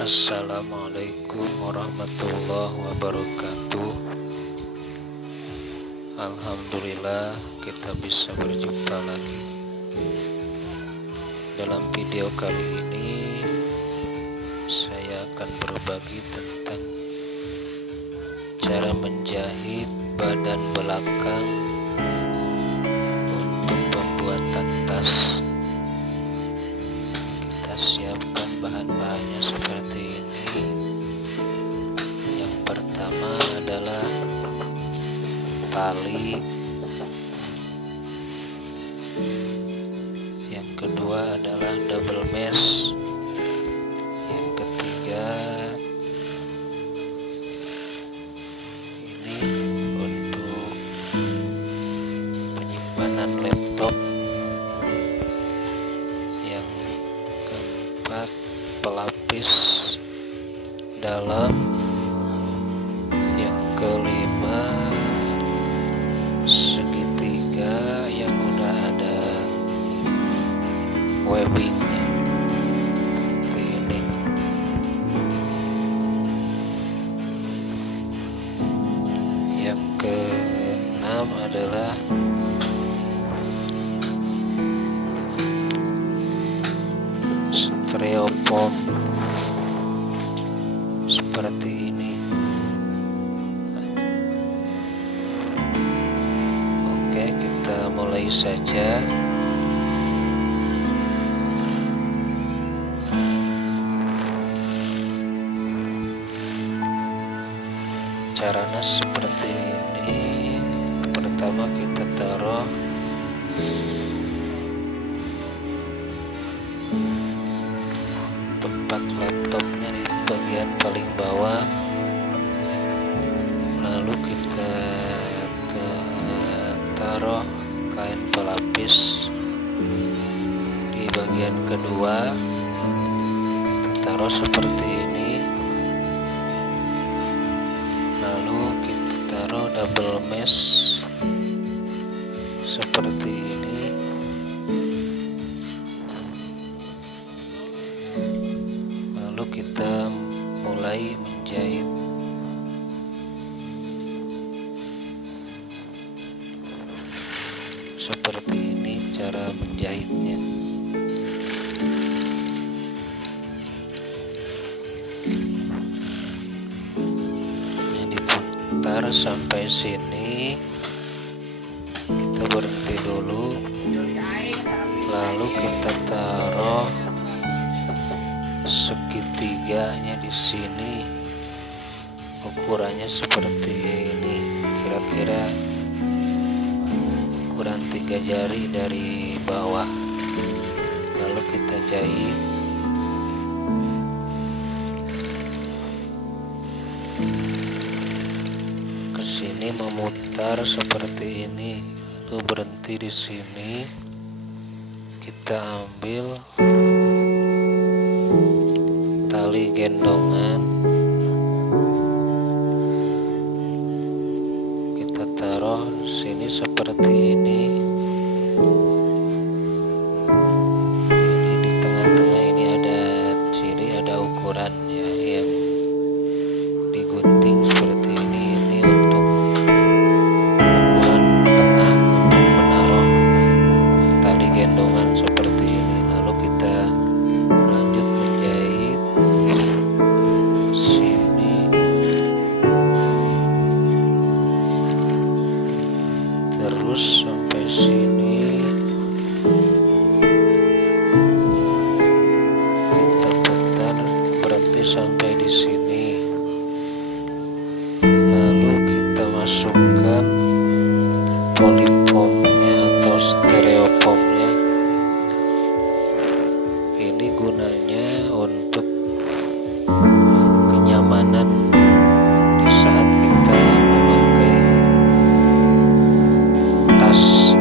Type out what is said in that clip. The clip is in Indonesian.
Assalamualaikum warahmatullahi wabarakatuh. Alhamdulillah kita bisa berjumpa lagi. Dalam video kali ini saya akan berbagi tentang cara menjahit badan belakang untuk pembuatan tas. Kita siapkan bahan-bahannya seperti ini. Yang pertama adalah tali, yang kedua adalah double mesh, yang ketiga ini untuk penyimpanan laptop, yang keempat pelapis dalam, yang kelima segitiga yang udah ada webbingnya seperti ini. Yang keenam adalah styrofoam seperti ini. Oke, kita mulai saja. Caranya seperti ini. Pertama kita taruh tempat laptopnya di bagian paling bawah, lalu kita taruh kain pelapis di bagian kedua. Kita taruh seperti ini, lalu kita taruh double mesh seperti ini. Lalu kita mulai menjahit. Seperti ini cara menjahitnya. Ini diputar sampai sini, kita berhenti dulu, lalu kita taruh segitiganya di sini. Ukurannya seperti ini, kira-kira ukuran 3 jari dari bawah. Lalu kita jahit. Ke sini memutar seperti ini, lalu berhenti di sini. Kita ambil tali gendongan, kita taruh di sini seperti ini. Ini di tengah-tengah ini ada ciri, ada ukurannya yang digunting seperti ini. Ini untuk ukuran tengah untuk menaruh tali gendongan seperti ini. Lalu kita lanjut menjahit sini, terus sampai sini. Kita putar, berhenti sampai di sini. Lalu kita masukkan polyfoamnya atau styrofoamnya. Ini gunanya untuk kenyamanan di saat kita memakai tas